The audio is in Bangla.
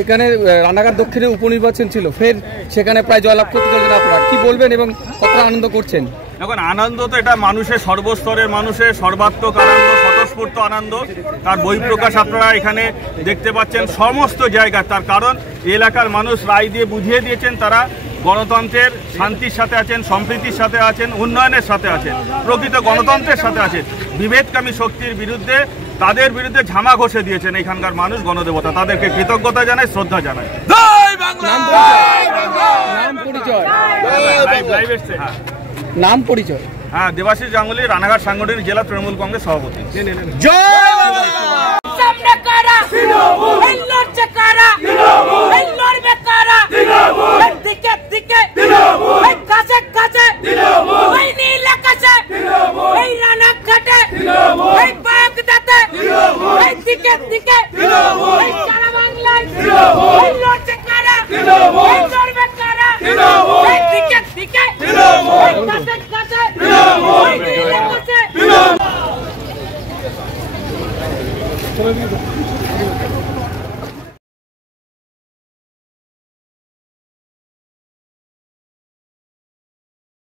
এখানে রানাঘাট দক্ষিণে উপনির্বাচন ছিল, ফের সেখানে প্রায় জয়লাভ করতে চলেছেন আপনারা, কি বলবেন এবং কতটা আনন্দ করছেন? এখন আনন্দ তো এটা মানুষের, সর্বস্তরের মানুষের সর্বাত্মক আনন্দ, স্বতঃস্ফূর্ত আনন্দ। তার বহিঃপ্রকাশ আপনারা এখানে দেখতে পাচ্ছেন সমস্ত জায়গায়। তার কারণ এলাকার মানুষ রায় দিয়ে বুঝিয়ে দিয়েছেন তারা গণতন্ত্রের শান্তির সাথে আছেন, সম্প্রীতির সাথে আছেন, উন্নয়নের সাথে আছেন, প্রকৃত গণতন্ত্রের সাথে আছেন। বিভেদকামী শক্তির বিরুদ্ধে, তাদের বিরুদ্ধে ঝামা ঘষে দিয়েছেন এখানকার মানুষ, গণদেবতা। তাদেরকে কৃতজ্ঞতা জানাই, শ্রদ্ধা জানাই। নাম পরিচয়? হ্যাঁ, দেবাশিস গাঙ্গুলি, রানাঘাট সাংগঠনিক জেলা তৃণমূল কংগ্রেস সভাপতি। Thank you.